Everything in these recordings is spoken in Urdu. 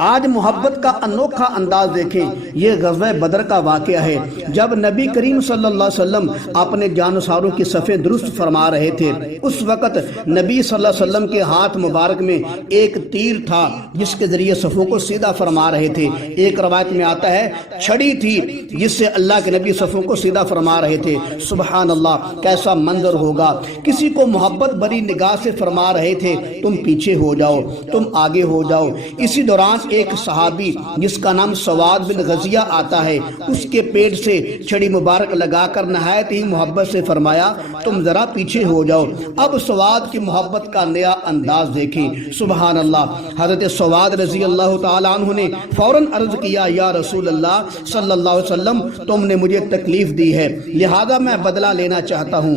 آج محبت کا انوکھا انداز دیکھیں۔ یہ غزوہ بدر کا واقعہ ہے جب نبی کریم صلی اللہ علیہ وسلم اپنے جانساروں کی صفیں درست فرما رہے تھے۔ اس وقت نبی صلی اللہ علیہ وسلم کے ہاتھ مبارک میں ایک تیر تھا جس کے ذریعے صفوں کو سیدھا فرما رہے تھے۔ ایک روایت میں آتا ہے چھڑی تھی جس سے اللہ کے نبی صفوں کو سیدھا فرما رہے تھے۔ سبحان اللہ، کیسا منظر ہوگا! کسی کو محبت بری نگاہ سے فرما رہے تھے، تم پیچھے ہو جاؤ، تم آگے ہو جاؤ۔ اسی دوران ایک صحابی جس کا نام سواد بن غزیہ آتا ہے، اس کے پیٹ سے چھڑی مبارک لگا کر نہایت ہی محبت سے فرمایا تم ذرا پیچھے ہو جاؤ۔ اب سواد کی محبت کا نیا انداز دیکھیں۔ سبحان اللہ، حضرت سواد رضی اللہ تعالیٰ عنہ نے فوراً عرض کیا یا رسول اللہ صلی اللہ علیہ وسلم، تم نے مجھے تکلیف دی ہے لہذا میں بدلہ لینا چاہتا ہوں۔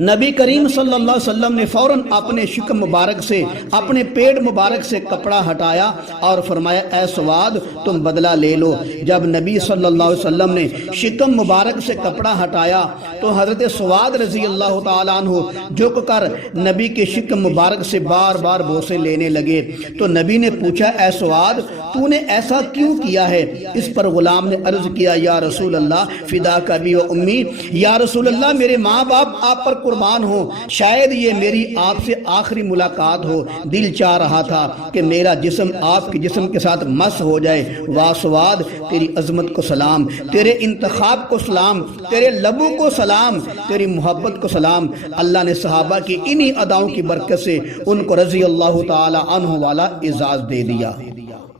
نبی کریم صلی اللہ علیہ وسلم نے فوراً اپنے شکم مبارک سے، اپنے پیٹ مبارک سے کپڑا ہٹایا اور فرمایا اے سواد تم بدلہ لے لو۔ جب نبی صلی اللہ علیہ وسلم نے شکم مبارک سے کپڑا ہٹایا تو حضرت سواد رضی اللہ تعالیٰ عنہ جھک کر نبی کے شکم مبارک سے بار بار بوسے لینے لگے۔ تو نبی نے پوچھا اے سواد تو نے ایسا کیوں کیا ہے؟ اس پر غلام نے عرض کیا یا رسول اللہ فداک ابی و امی، یا رسول اللہ میرے ماں باپ آپ پر قربان ہو، شاید یہ میری آپ سے آخری ملاقات ہو۔ دل چاہ رہا تھا کہ میرا جسم آپ کے جسم کے ساتھ مس ہو جائے۔ واہ سواد، تیری عظمت کو سلام، تیرے انتخاب کو سلام، تیرے لبوں کو سلام، تیری محبت کو سلام۔ اللہ نے صحابہ کی انہی اداؤں کی برکت سے ان کو رضی اللہ تعالی عنہ والا اعزاز دے دیا۔